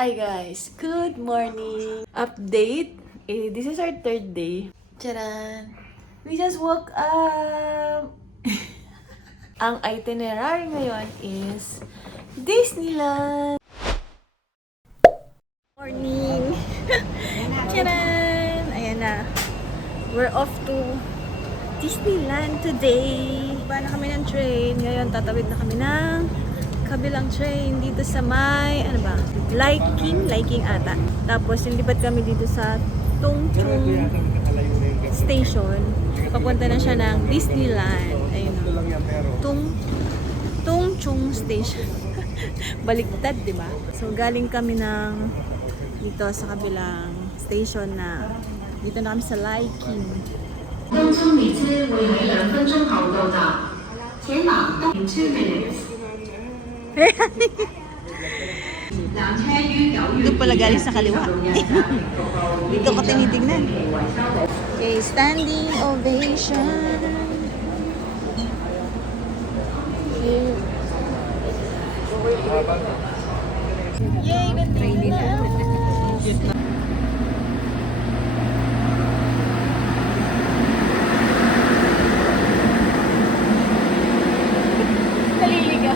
Hi guys! Good morning! Update! This is our third day. Charan! We just woke up! Ang itinerary ngayon is Disneyland! Morning! Charan! Ayan na. We're off to Disneyland today. Ba na kami ng train. Ngayon tatawid na kami ng kabilang train dito sa may, ano ba? Liking ata. Tapos nilipat kami dito sa Tung Chung Station. Papunta na siya ng Disneyland. Ayun o. Tung Chung Station. Baliktad, di ba? So galing kami ng dito sa kabilang station na dito na kami sa Liking. 登车里次为2分钟後到達，前往2 minutes。 Ito pala galing sa kaliwa. Dito ko tinitingnan. Okay, standing ovation. Okay. Yay! Nandito na! Naliligaw.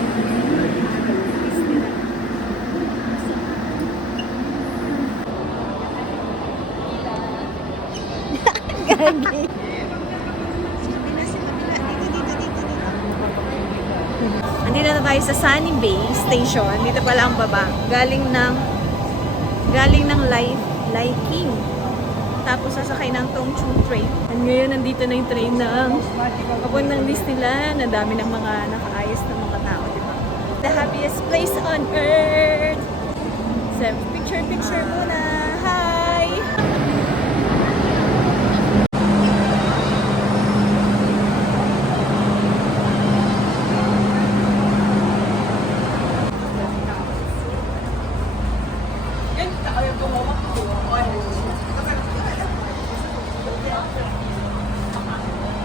Gagi. Andito na tayo sa Sunny Bay Station. Dito pala ang baba. Galing ng Liking. Tapos sasakay ng Tung Chung train. And ngayon nandito na yung train ng papuntang Disneyland. Ang dami ng mga nakaayos na mga tao, diba? The happiest place on earth. So, picture muna. Hi!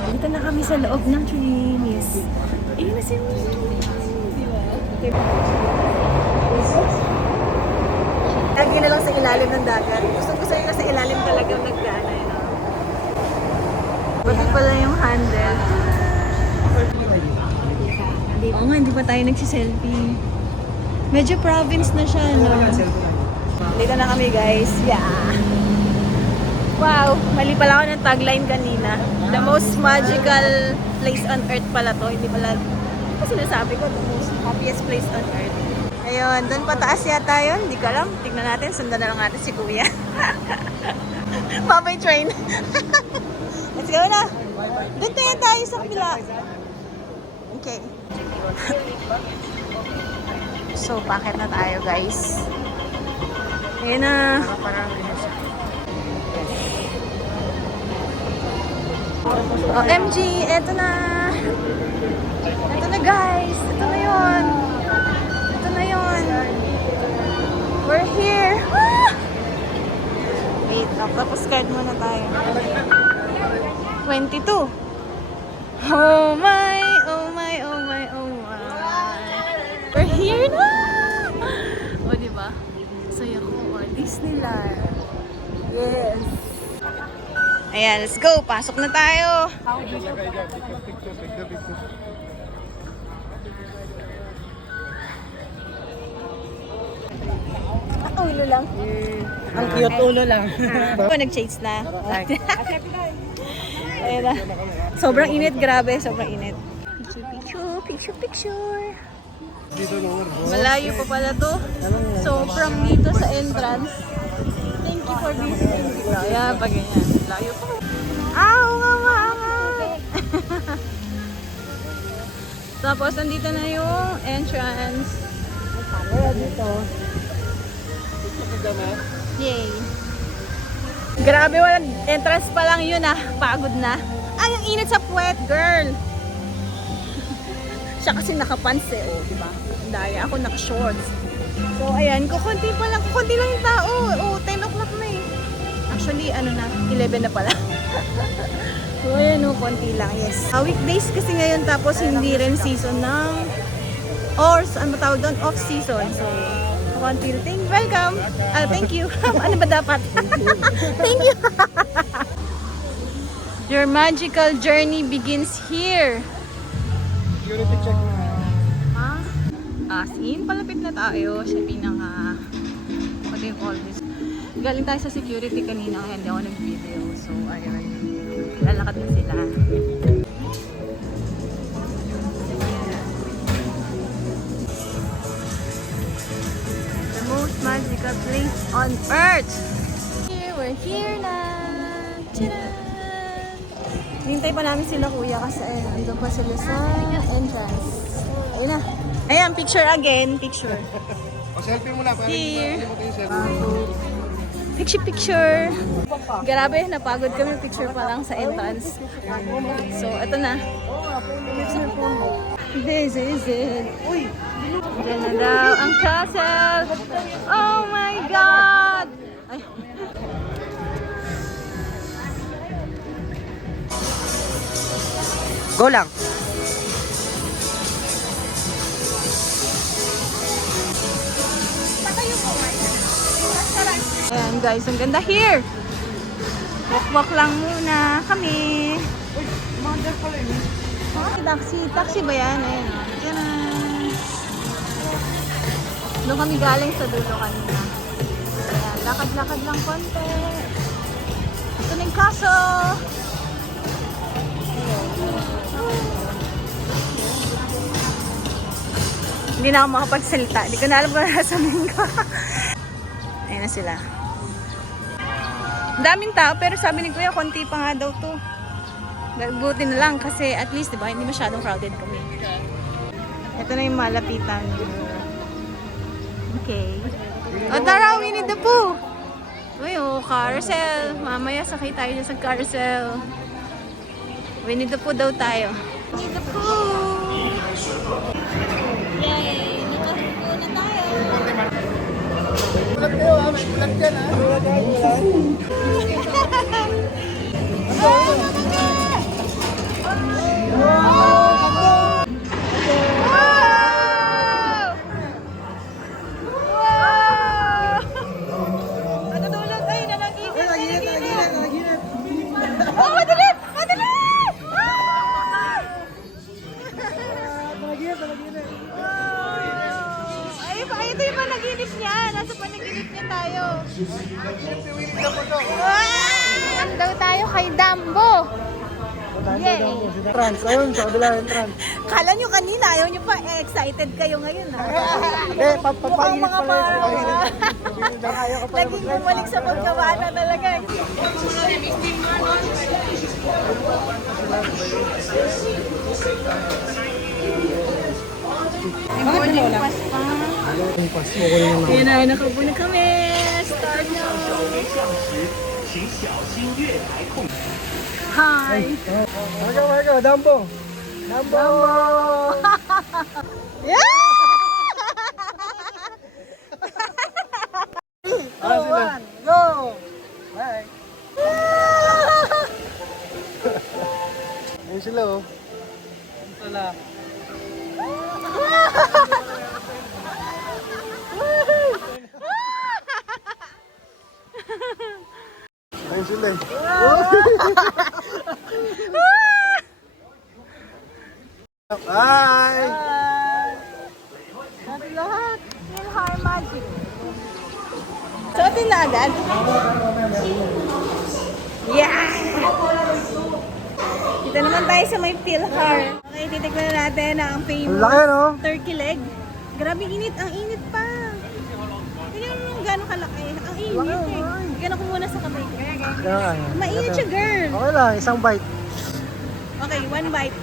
Dito na kami sa loob ng train. Yes. Ayun na si Minnie. Diba? Lagi na lang sa ilalim ng dagat. Gusto yun na sa ilalim talagang nagdaan. Pati pala yung handle. Oo nga, hindi pa tayo nagsiselfie. Medyo province na siya, no? Dito na kami, guys. Yeah! Wow! Mali pala ako ng tagline kanina. The most magical place on earth pala to. Hindi pala, ano sinasabi ko? The most happiest place on earth. Ayun, doon pataas yata yun. Hindi ko alam. Tignan natin. Sundan na lang natin si Kuya. Mamay train. Let's go na. Doon tayo sa kabila. Okay. So, packet na tayo, guys. Ayun na. OMG, eto na. Eto na, guys. Ito na yun. Ito na yun. We're here. Ah! Wait, tapos card muna tayo. 22. Oh my, oh my, oh my, oh my. We're here na. O, diba? Saya ko. Disneyland. Yes. Ayan, let's go. Pasok na tayo. Ulo lang. Ang cute ulo lang. Nag-chase na. Ayan na. Sobrang init, grabe. Sobrang init. Picture. Malayo pa pala to. So, from dito sa entrance, thank you for visiting. Ayan, pag ganyan. Layo pa. Ow! Tapos, nandito na yung entrance. Kaya dito. Yay! Grabe, walang entrance pa lang yun ah. Pagod na. Ay, ang init sa puwet, girl! Siya kasi nakapants eh, oh, diba? Daya ako naka-shorts. So, ayan, kukunti lang yung tao. Oh, 10 o'clock na eh. Actually, ano na, 11 na pala. So, ayan, oh, konti lang, yes. Weekdays kasi ngayon, tapos hindi rin season ng, or, ano tawag doon, off-season. So, konti lang. Welcome! Thank you. Ano ba dapat? Thank you. Your magical journey begins here. Security check na. Ha? As in, palapit na tayo sa pinaka what do you call this? Galing tayo sa security kanina kaya hindi ako nag-video. So, ayun. Lalakad na sila. The most magical place on earth! Here, we're here na! Tcharam! Hintay pa namin sila kuya kasi andun pa sila sa entrance. Ayun na. Ayan, picture again. Picture. O, selfie muna. Here. Yung selfie. Picture. Grabe, napagod kami picture pa lang sa entrance. So, ito na. This is it. Uy! Diyan na daw ang castle. Oh my God! Ay. Go lang. Ayan guys, ang ganda here. Walk-walk lang muna kami. Mother pala yun. Taxi. Taxi ba yan? Ayan. Tcharam! Doon kami galing sa dulo kanina. Ayan, lakad-lakad lang konti. Ito na yung kaso. Hindi na ako makapagsalita. Hindi ko na alam kung ano sasabihin ko. Ayan na sila. Ang daming tao, pero sabi ni Kuya, konti pa nga daw to. Buti na lang kasi at least, diba, hindi masyadong crowded kami. Ito na yung malapitan. Okay. O tara, Winnie the Pooh! Uy, oh, carousel. Mamaya sakay tayo dyan sa carousel. Winnie the Pooh daw tayo. Winnie the Pooh! Yay! Nakatuko na tayo! Bulat kayo ha. May bulat yan ha. Bulat yan. Ito yung panaginip niya. Nasa panaginip niya tayo. Wow! Daw tayo kay Dumbo. Yay! Entrance. Ayun, sa kabila entrance. Kala nyo kanina, ayaw nyo pa. Excited kayo ngayon. Ha? Papainit mga pala yun. para- Ayaw ka pala Laging bumalik sa pagkabata talaga. Boarding pass pa. Yun na, nakaupo na kami. Start na. Hi! Margo, Dumbo. Dumbo. Yeah! Sila. Go. Bye. Ayun sila oh. Sila. Ayun sila eh. Bye! Natin lahat. Philhar Magic. Suotin na agad. Yeah! Dito naman tayo sa may Philhar. Okay, titignan na natin ang famous Ang laki no? turkey leg. Grabe init. Ang init pa. Tingnan mo kung gano'ng kalaki. Ang init eh. Gano'n ko muna sa kamay. Mainit siya, girl. Okay lang, isang bite. Okay, one bite.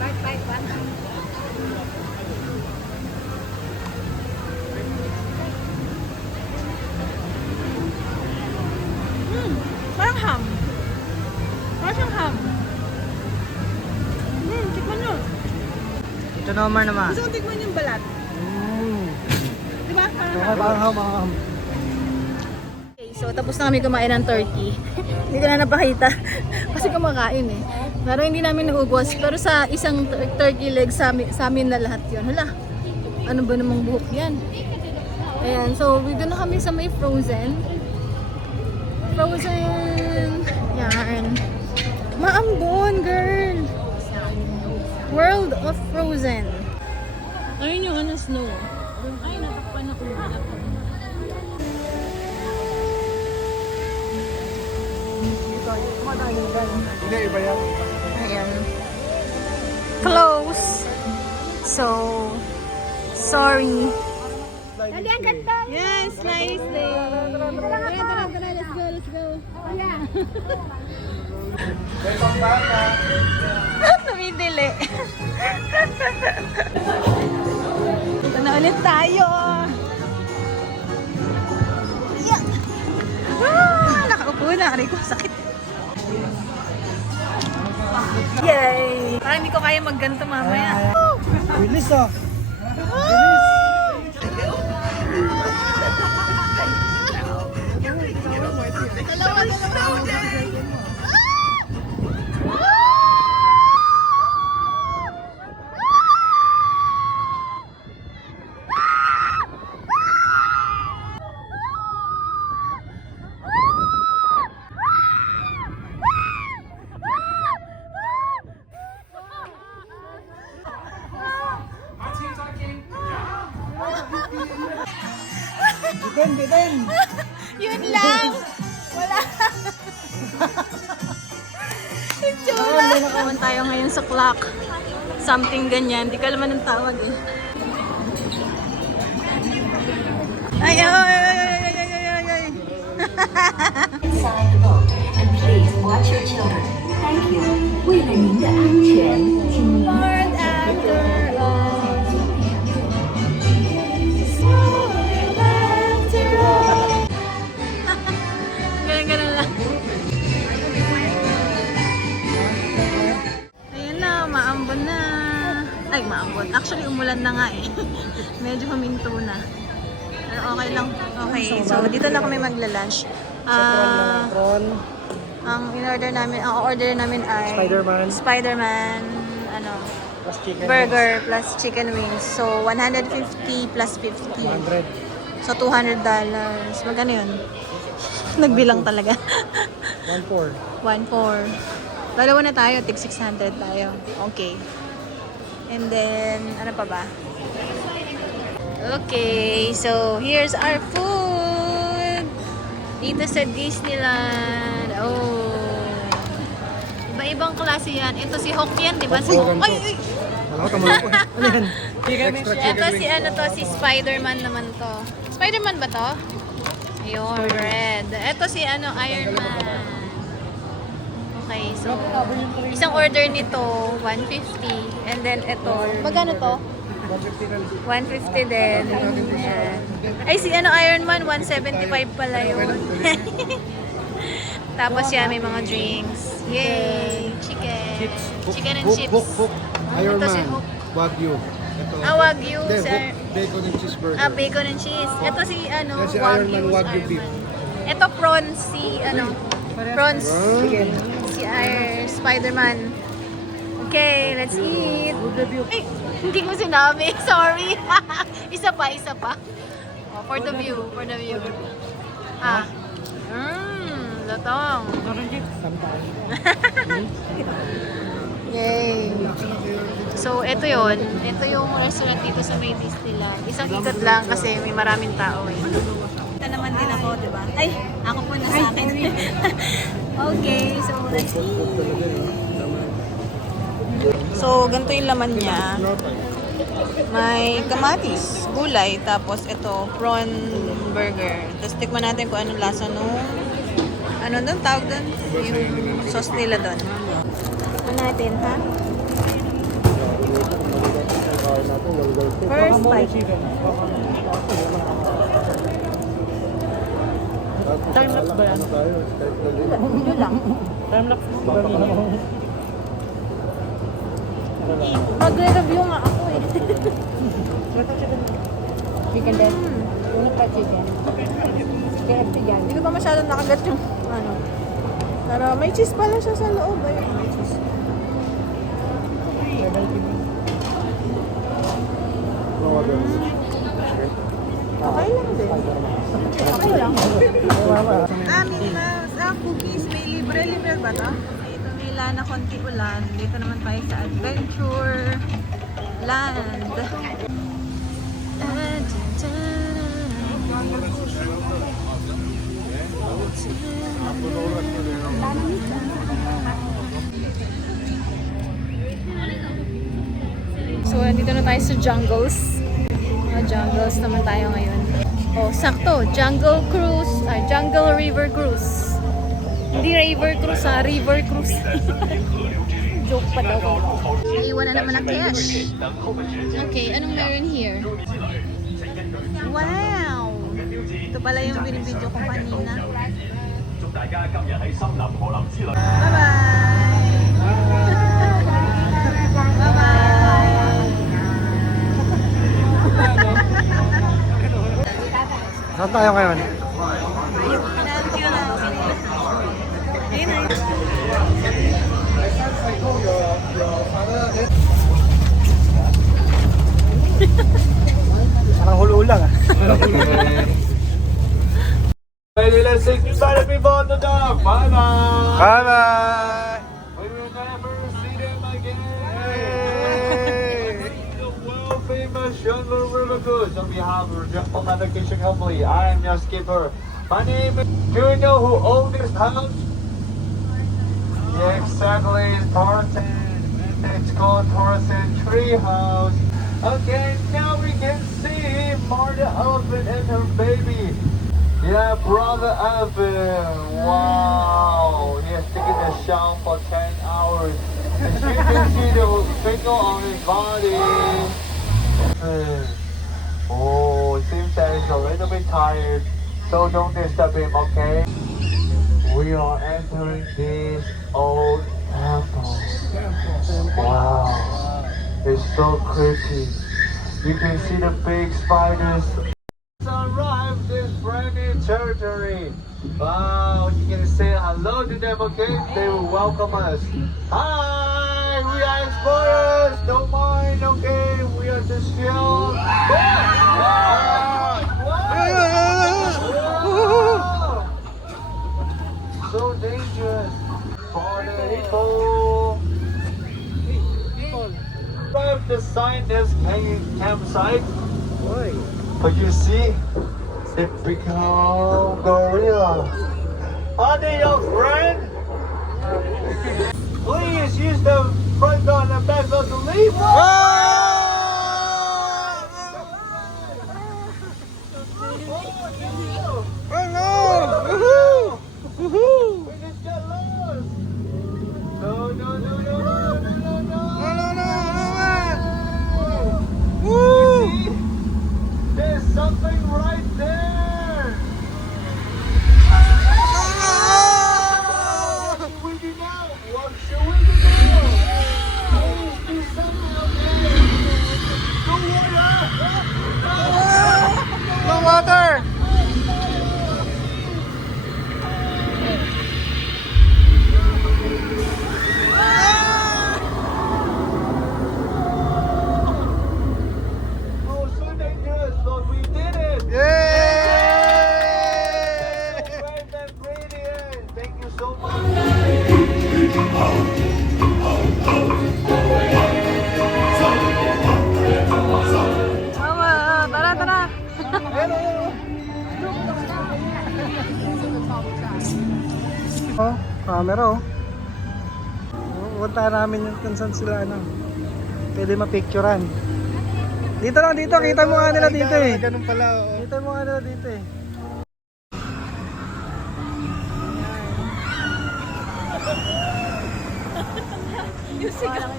Bite, one. Parang ham. Parang siyang ham. Tikman nyo. Ito naman. Gusto kong tikman yung balat. Diba? Parang ham. Okay, parang ham. Okay, so tapos na kami kumain ng turkey. Hindi ko na napakita. Kasi kumakain eh. Pero hindi namin naubos. Pero sa isang turkey leg sa amin na lahat yun. Hala, ano ba namang buhok yan? Ayan, so dito na kami sa may Frozen. Frozen! Yan. Maambon, girl! World of Frozen. Ayun yung ano, snow. Ay, natakpan ako. Hindi, iba yan. Ayan. Close. So, sorry. Dali, ang ganda. Yes, nice day. Tara, let's go, let's go. Tumidili. Ito na ulit tayo. Yeah. Nakaupo na. Aray ko, sakit. Yay! Parang hindi ko kaya magganto mamaya. Bilis ah. Bitin! Yun lang! Wala! Itsura! Naman tayo ngayon sa clock. Something ganyan. Di ka naman ang tawag eh. Ay, ay, ay, ay, ay, ay, ay, ay. Inside the boat, and please watch your children. Thank you. 为了您的安全，请您 Lord after all. After all. Ganun lang. Ayan na, maambon na. Ay, maambon. Actually, umulan na nga eh. Medyo huminto na. Pero okay lang. Okay, so dito na kami magla-lunch. Prawn, Ang in-order namin, ang order namin ay Spider-Man. Spider-Man, ano, plus chicken. burger plus chicken wings. So 150 plus 50. 100. So $200. Magkano yun? Nagbilang talaga. 1-4. 1-4. Dalawa na tayo, tig 600 tayo. Okay. And then, ano pa ba? Okay, so here's our food. Dito sa Disneyland. Oh. Iba-ibang klase yan. Ito si Hokkien, di ba? Si Hokkien to. Ay! Alam ko, tama ko. Ano yan? Extra chicken Ito si wings. ano to, si Spider-Man naman to. Spider-Man ba to? Ayun, red. Ito si ano, Iron Man. Okay, so isang order nito, 150. And then ito, magkano to? 150 din. Ayan. Ay, si ano, Iron Man, 175 pala yun. Tapos yan, may mga drinks. Yay! Chicken. Chicken and chips. Hook. Iron Ito si Man. Hook. Wagyu. Ito. Ah, Wagyu, Hindi, sir. Hook, bacon and cheeseburger. Ah, bacon and cheese. Ito si ano, Yan si Iron Man, Wagyu. Wagyu beef. Ito prawns si ano, prawns si Spider-Man. Okay, let's eat. Ay, hindi ko sinabi. Sorry. isa pa. Oh, for the view. Ah. Lutong. Yay. So, ito yon. Ito yung restaurant dito sa may Disneyland. Isang ikot lang kasi may maraming tao eh. Ito naman din ako, di ba? Ay, ako po na sa akin. Okay, so let's eat. So, ganito yung laman niya. May kamatis, gulay, tapos ito, prawn burger. Tapos tikman natin kung anong lasa nung, ano doon, tawag doon? Yung sauce nila doon. Ano natin, ha? First bite. Time-lapse ba yan? Yun lang. Time-lapse ba? Magre-review nga ako eh. Chicken din. Una pa chicken. KFC yan. Hindi ko pa masyadong nakagat yung ano. Pero may cheese pala siya sa loob. Ay, may cheese. Okay lang din. Okay lang. Minnie Mouse. Cookies. May libre. Libre ba to? Ito may lana konti ulan. Dito naman tayo sa Adventure Land. So, nandito na tayo sa jungles. Mga jungles naman tayo ngayon. Oh, sakto. Jungle Cruise. Jungle River Cruise. Hindi River Cruise, River Cruise. Joke pa daw. Naiwan na naman ang cash. Okay, anong meron here? Wow! Ito pala yung binibidyo ko kanina. Bye-bye! Bye-bye! Saan tayo ngayon? Parang hulu-ulang ah. Ready, let's say goodbye to people on the dog. Bye bye. Bye bye! We will never see them again. The world famous Jungle River Cruise on behalf of Jungle Navigation Company. I am your skipper. My name is. Do you know who owns this house? Yeah, exactly. It's Tarzan. It's called Tarzan Tree House. Okay, now we can see Marta Elephant and her baby. Yeah, brother Elephant. Wow. He has taken a shower for 10 hours. As you can see the finger on his body. Oh, it seems that he's a little bit tired. So don't disturb him, okay? We are entering this old temple. Wow. It's so creepy. You can see the big spiders. Arrived this brand new territory. Wow, you can say hello to them, okay? They will welcome us. Hi, we are explorers. Don't mind, okay? We are just chill. So dangerous. For the people. Drive the sign that's hanging campsite. But you see, they become gorilla. Are they your friend? Please use the front door and the back door to leave. We just got lost. No, no, no, no, no, no, no, no. You see? There's something right there. What should we do now? What should we do now? Please do something, okay? No water! Oh, so dangerous, but we did it. Yay! Bright and radiant. Thank you so much. Mama, tara, tara. Oh, camera oh. Punta namin yung kung saan sila ano. Pwede mapicturean. Dito lang, dito. Kita mo nga nila dito eh. Ganun pala. Kita mo nga nila dito eh. Yung sigaw.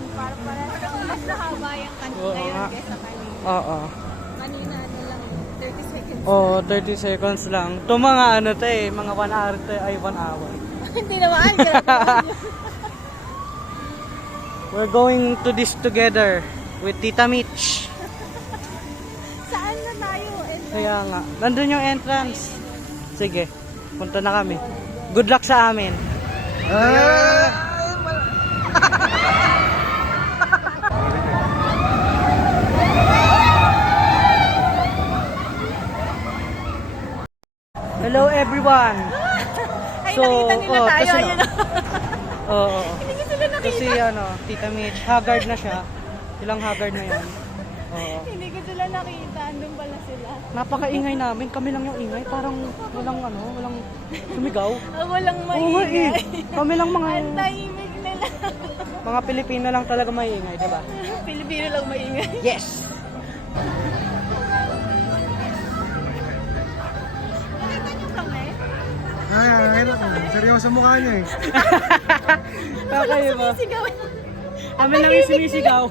Mas nahaba yung kanina yun kesa kanina. Oo. Kanina ano lang, 30 seconds. Oo, 30 seconds lang. Ito mga ano to eh, mga 1 hour to ay 1 hour. Hindi naman, grabe. We're going to this together with Tita Mitch. Saan na tayo? Kaya nga, nandun yung entrance. Sige, punta na kami. Good luck sa amin. Hello everyone! Ay, nakita nila tayo. kasi Ayun. Oo. Hindi ko sila nakita. Kasi Tita Mitch, haggard na siya. Silang haggard na yan. Oo. Hindi ko sila nakita. Andun pala sila. Napakaingay namin. Kami lang yung ingay. Parang walang sumigaw. Ako lang Oo nga eh. maingay. Kami lang Ang tahimik nila. mga Pilipino lang talaga maingay, diba? Pilipino lang maingay. Yes! Nakita niyo kami? Seryoso mukha niya eh. Walang Kakaiba. sumisigaw. Kami lang yung sumisigaw.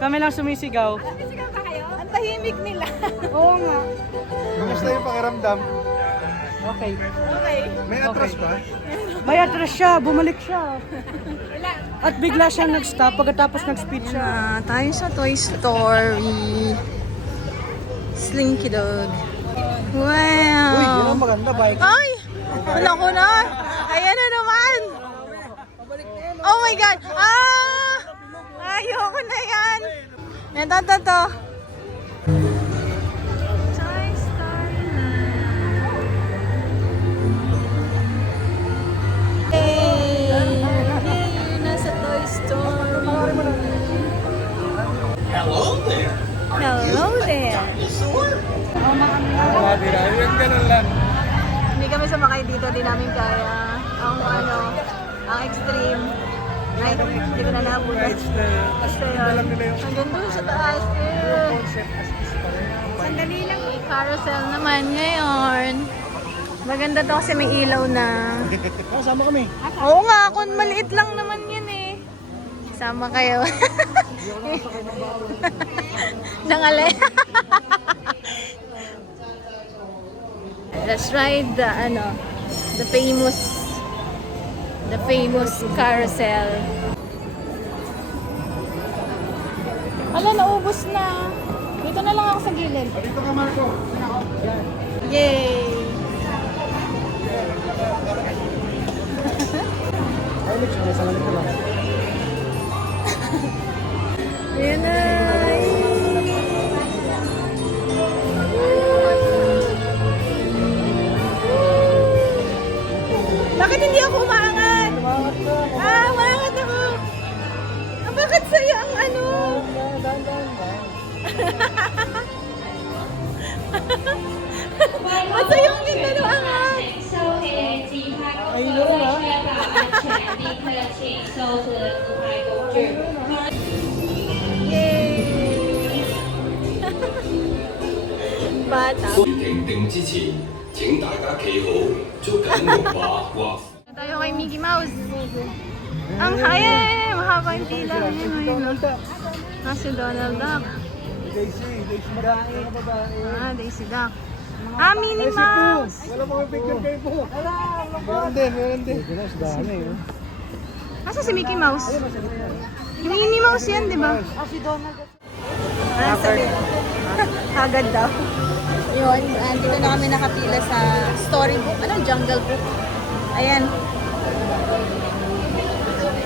Kami lang sumisigaw. Sumisigaw ba kayo? Ang tahimik nila. Oo nga. Kamusta yung pakiramdam? Okay. Okay. May atras ba? May atras siya, bumalik siya. At bigla siya nag-stop pagkatapos nag-speed siya. Tayo sa Toy Story. Slinky Dog. Wow! Uy, yun ang maganda, bike. Ay! Wala ko na! Ayan na naman! Oh my God! Ah! Ayoko na yan! Ito. Toy Story na. Hey! Hey! Nasa Toy Story. Hello there! Yung ganun lang. Hindi kami sumakay dito, di namin kaya. Ang extreme. Ay, hindi ko na nabunan. Basta yun. Hanggang doon sa taas. Sandali lang. May carousel naman ngayon. Maganda to kasi may ilaw na. Sama kami. Oo nga, kung maliit lang naman yan eh. Sama kayo. Nangalay. Let's ride the famous carousel. Hala, naubos na. Dito na lang ako sa gilid. Dito ka, Marco. Yay! Ay, Mitch, sa lamit ko lang. Ayan na. Bakit hindi ako umaangat? Umaangat ako. Bakit sa'yo ang ano? Ba't sa'yo ang ganda ng angat? 收起嚟自拍嗰個呢，check 到安全，立刻請收起自拍工具。 Yay! Bata. 停定之前，請大家企好，捉緊木馬或 Tayo kay Mickey Mouse. Ang haya, mahaba yung pila. Si Donald Duck. Daisy babae. Daisy Duck. Minnie Mouse. Wala mga picture kayo po. Meron din. Dami eh. Asa si Mickey Mouse? Minnie Mouse yan, di ba? Si Donald Duck. Ano sabi? Hagad daw. Yun, dito na kami nakapila sa storybook. Anong Jungle Book? Ayan.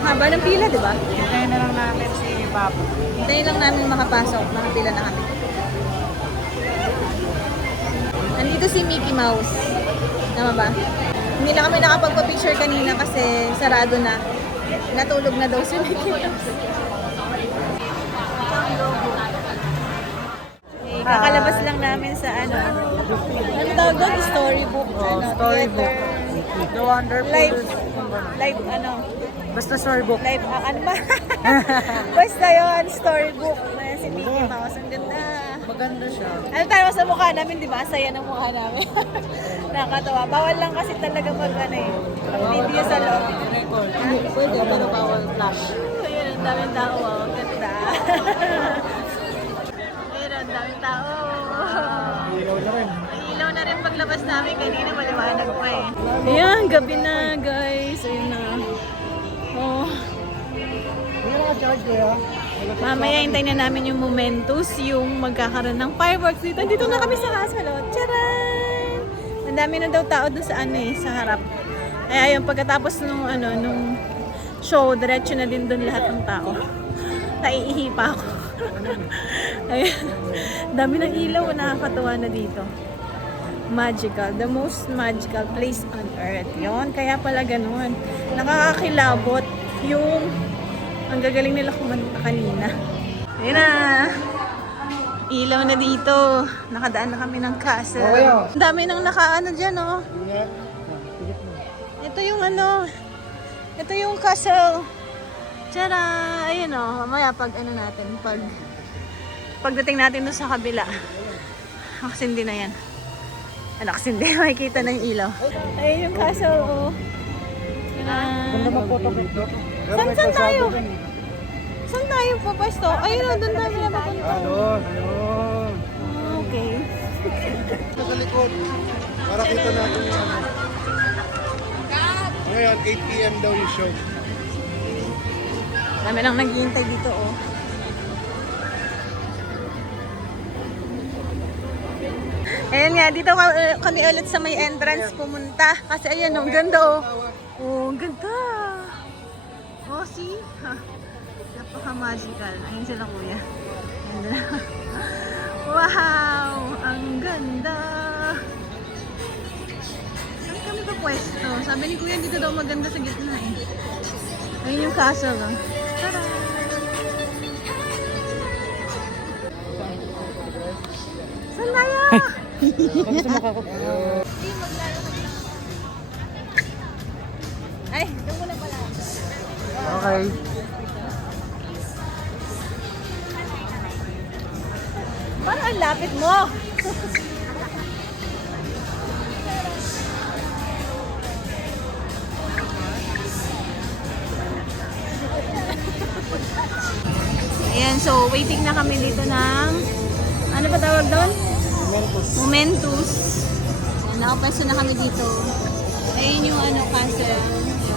Haba ng pila, di ba? Hintayin na lang namin si Papa. Hintayin lang namin makapasok. Nakapila na kami. Nandito si Mickey Mouse. Tama ba? Hindi na kami nakapagpa-picture kanina kasi sarado na. Natulog na daw si Mickey Mouse. Kakalabas lang namin sa ano tawag doon? Storybook. Storybook. Theater. The Wonderful. Live, Basta storybook. live, ano ba? Basta yun, storybook. Ayan si Mickey Mouse. Ang ganda. Maganda siya. Ano tayo sa mukha namin, di ba? Saya ng mukha namin. Nakakatawa. Bawal lang kasi talaga mag-video sa loob. Pwede, pero bawal flash. Ayun, ang daming tao. Ang ganda. Ayun, ang daming tao. Ilaw na rin. Ilaw na rin paglabas namin. Kanina maliwanag pa eh. Ayan, gabi na guys. Ayun na. Oh. Hindi na naka-charge kaya. Mamaya hintayin na namin yung Momentos, yung magkakaroon ng fireworks dito. Dito na kami sa castle. Charan! Ang dami na daw tao doon sa sa harap. Kaya yung pagkatapos nung show, diretso na din doon lahat ng tao. Naiihi pa ako. Ayan. Dami ng ilaw, nakakatuwa na dito. magical. The most magical place on earth. Yon, kaya pala ganun. Nakakakilabot yung ang gagaling nila kumanta kanina. Ayun na. Ilaw na dito. Nakadaan na kami ng castle. Ang dami nang nakaano dyan, oh. Ito yung ano. Ito yung castle. Tara! Ayun, oh. Mamaya pag ano natin. Pagdating natin doon sa kabila. Nakasindi na yan. Nakasindi. Makikita na yung ilaw. Ayun yung castle, oh. Saan tayo? Saan tayo papasto? Ayun o, doon tayo na papunta. Doon, ayun. Okay. Sa likod. Para kita natin yung ano. Ngayon, 8 p.m. daw yung show. Dami lang naghihintay dito, oh. Ayan nga, dito kami ulit sa may entrance pumunta. Kasi ayan, oh, ganda, oh. Oh, ang ganda. Oh, see? Ha. Napaka-magical. Ayun sila, kuya. Ganda. Wow! Ang ganda! Saan kami pa pwesto? Sabi ni kuya, dito daw maganda sa gitna, eh. Ayun yung castle, oh. Tara! Saan tayo? Ay, doon muna pala. Okay. Parang ang lapit mo. Ayan, so waiting na kami dito ng ano ba tawag doon? Momentus. Ayan, nakapwesto na kami dito. Ayun yung ano, castle.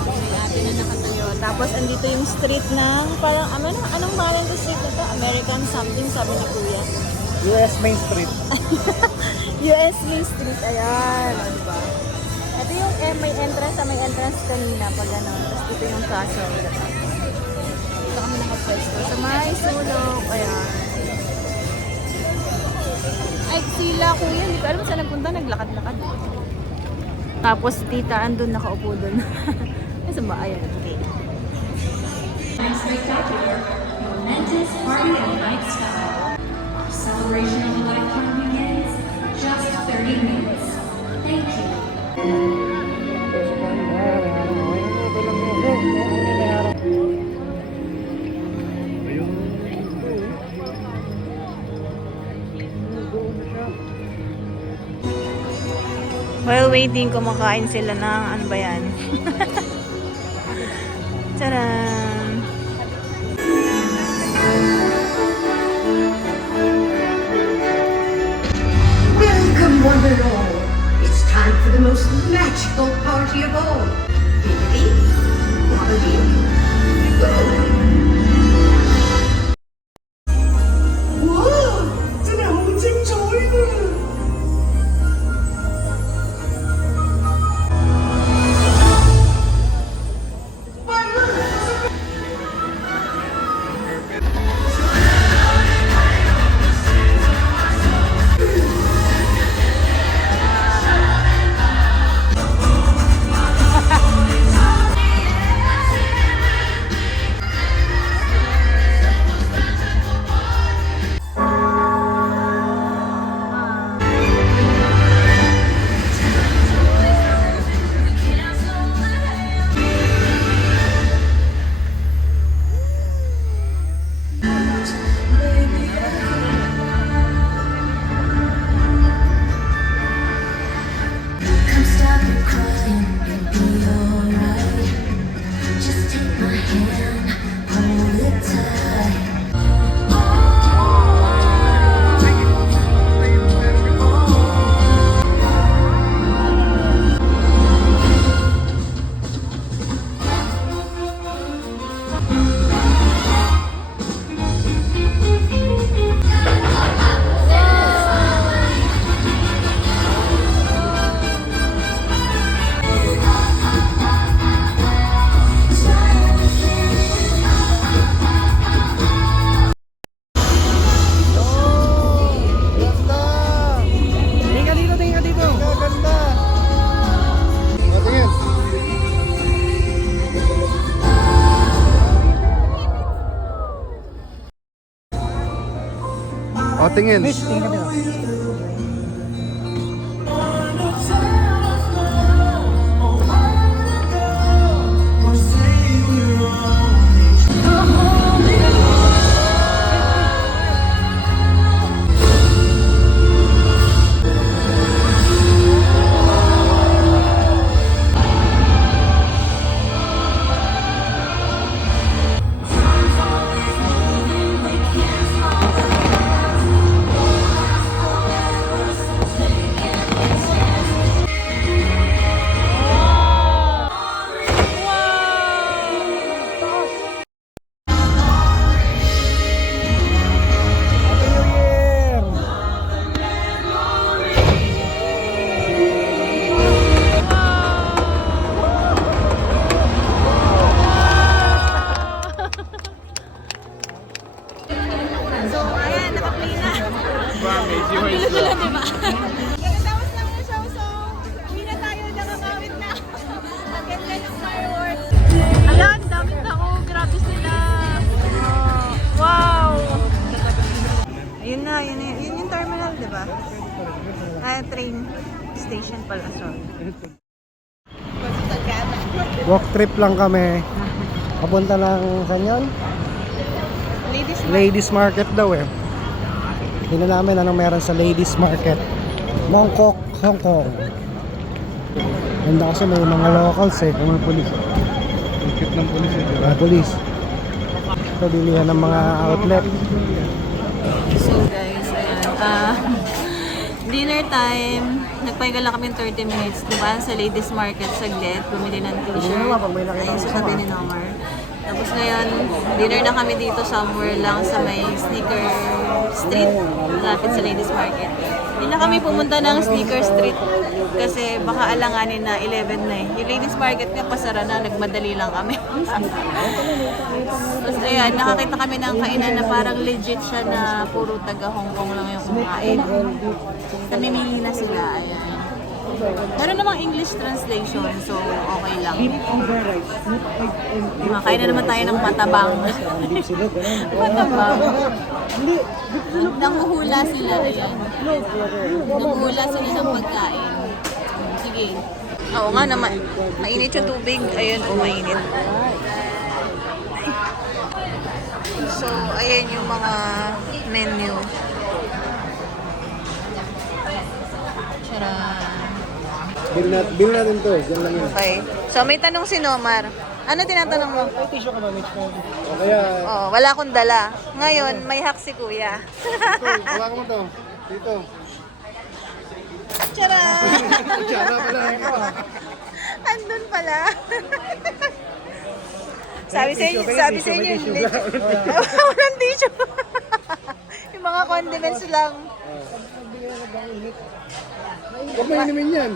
May ate na nakatayo. Tapos andito yung street ng parang anong pangalan ng street na to? American something, sabi ni Kuya. US Main Street. US Main Street, ayan. O, diba? Ito yung may entrance kanina pag ano. Tapos dito yung castle. Dito kami nakapwesto. Sa may sulok, ayan. Ay, sila kuya, hindi ko alam saan nagpunta, naglakad-lakad. Tapos tita, andun nakaupo dun. Saan ba? Ayan, okay. Spectacular, momentous party and lifestyle. Celebration of a lifetime begins just 30 minutes. Thank you. While waiting, kumakain sila ng ano ba yan? Tcharam! Welcome, one and all. It's time for the most magical party of all. Bibbidi, bobbidi, boo. Wow, 真係好精彩啊！ dito. Ganda. O, tingin. O, tingin. Miss, tingin kami na. Happy New Year! So, ayan, nakaplay na. Bilo sila, di ba? Kakatawas lang yung show, so uwi na tayo, nakakawit na. Ang ganda ng fireworks. Ayan, daming tao. Grabe sila. Wow! Ayun na, yun yung terminal, di ba? Train station pala, sorry. Walk trip lang kami. Papunta ng saan yun? Ladies Market daw eh. Tingnan namin anong meron sa Ladies Market. Mongkok, Hong Kong. Ganda kasi may mga locals eh. May pulis. Ang cute ng pulis eh. Mga pulis. Ito bilihan ng mga outlet. So guys, ayan. Dinner time. Nagpahinga lang kami 30 minutes. Diba? Sa Ladies Market saglit. Bumili ng t-shirt. Ayun sa tabi ni Nomar. Tapos ngayon, dinner na kami dito somewhere lang sa may sneaker street. Malapit sa Ladies Market. Hindi na kami pumunta ng sneaker street. Kasi baka alanganin na 11 na eh. Yung Ladies Market nga pasara na. Nagmadali lang kami. Tapos ayan, nakakita kami ng kainan na parang legit siya na puro taga Hong Kong lang yung kumakain. Namimili na sila. Ayan. Meron namang English translation, so okay lang. Makain na naman tayo ng patabang. Patabang. Nanguhula sila. Ayan. Nanguhula sila ng pagkain. Sige. Oo nga naman. Mainit yung tubig. Ayun, mainit. So, ayan yung mga menu. Charan. Bill natin to. Diyan lang yun. Okay. So, may tanong si Nomar. Ano tinatanong mo? May tissue ka ba, Mitch? O kaya, Oh, wala akong dala. Ngayon, may hack si Kuya. ito, hawakan mo to. Dito. Charan! Tsara pala. Andun pala. sabi sa inyo, walang tissue. Yung mga condiments lang. Huwag mo inumin yan.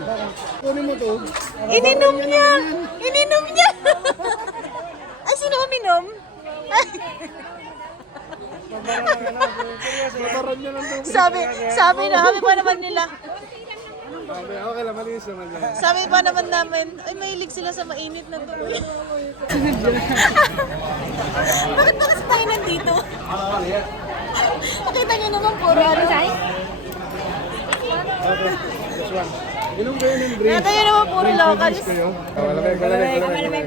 Kunin mo to. Ininom niya! Ininom niya! Ay, sino uminom? Ay. Babaran niya lang to. Sabi pa naman nila. Okay lang, malinis naman yan. Sabi pa naman namin, ay mahilig sila sa mainit na tubig. Bakit ba kasi tayo nandito? Pakita niyo naman puro ano sa'yo. Okay, this one. Inom kayo ng drink. Nakita niyo naman puro locals. Malamig.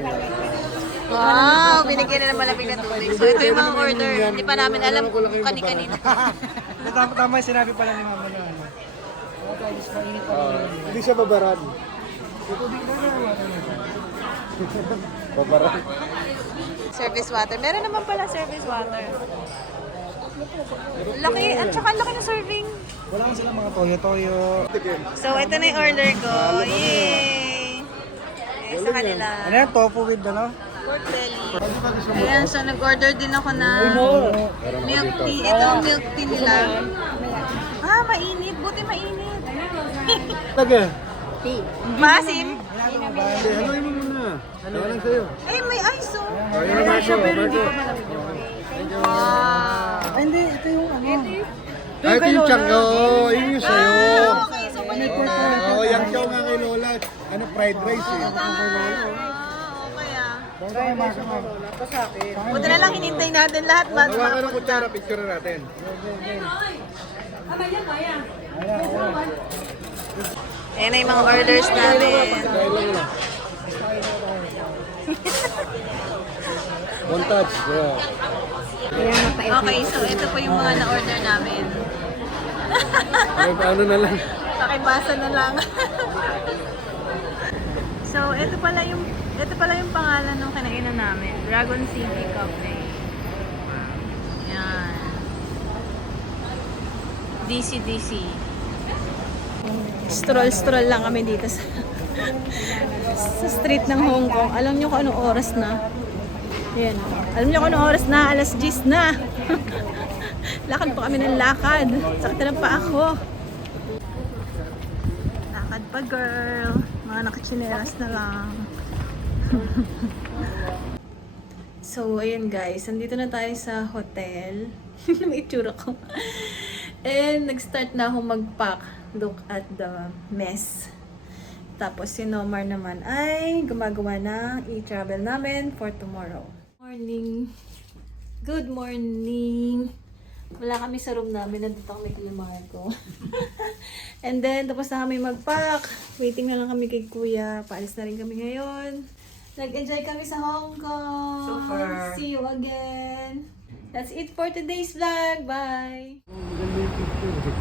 Wow, binigyan na ng malamig na tubig. So ito yung mga order. Hindi pa namin alam kung kani-kanina. Tama yung sinabi pala ni Mama na ano. Hindi siya babaran. Babaran. Service water. Meron naman pala service water. Laki, at saka laki ng serving. Wala nga sila mga toyo-toyo. So ito na yung order ko. Yay! Sa kanila. Ano yan? Tofu with ano? Pork belly. Ayan, so nag-order din ako ng milk tea. Ito ang milk tea nila. Ah, mainit. Buti mainit. Taga. Maasim? Hindi, haluin mo muna. Ano lang sa'yo? Ay, may ice oh. Ayun siya, pero hindi pa Wow. hindi, ito yung ano. Ito yung chang. Oo, yun yung sa'yo. Okay, so mainit na. Show nga kay Lola. Ano, fried rice eh. Okay ah. Try mo sa Lola. Pa sa akin. Buti na lang hinintay natin lahat bago Gawa ka ng makapunta. kutsara, picture natin. Ayan na yung mga orders namin. One touch. Yeah. Okay, so ito po yung mga na-order namin. Ano na lang. Pakibasa na lang. So, ito pala yung pangalan ng kinainan namin. Dragon City Cafe. Yan. DC. Stroll lang kami dito sa street ng Hong Kong. Alam niyo kung anong oras na? Yan. Alam niyo kung anong oras na? Alas 10 na. Lakad pa kami ng lakad. Sakit na pa ako. Lakad pa girl. Mga nakachinelas na lang. So, ayan guys. Nandito na tayo sa hotel. May itsura ko. And nag-start na ako mag-pack. Look at the mess. Tapos si Nomar naman ay gumagawa ng i-travel namin for tomorrow. Morning. Good morning. Wala kami sa room namin. Nandito kami kay Marco. And then, tapos na kami mag-pack. Waiting na lang kami kay Kuya. Paalis na rin kami ngayon. Nag-enjoy kami sa Hong Kong. Super. See you again. That's it for today's vlog. Bye! Maganda yung picture.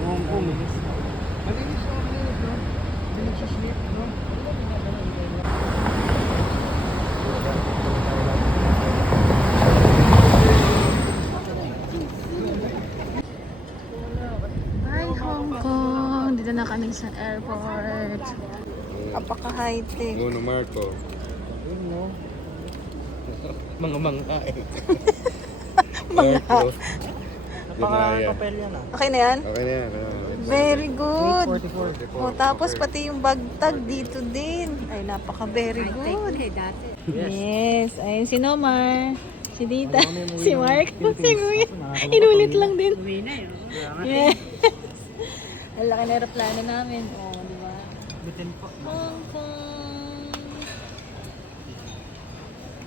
Hong Kong. Malinis ako ngayon, no? Hindi nagsisleep, no? Hi, Hong Kong! Dito na kami sa airport. Apaka-high-tech. Uno, Marco. Yun, no? Mga mangka eh. Mga. Napaka-papel yan, ah. Okay na yan? Okay na yan. Very good. 44. O, tapos pati yung bag tag dito din. Ay, napaka-very good. Yes. Ayun si Nomar. Si Dita. Si Mark. Si Kuya. Inulit lang din. Yes. Ang laki na aeroplano namin. O, di ba? Hong Kong.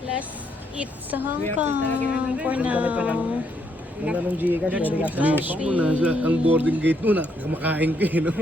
Last eat sa Hong Kong for now. Wala nung Gcash, pwede ka sa Gcash. Ang boarding gate mo na, kumakain ka eh, no?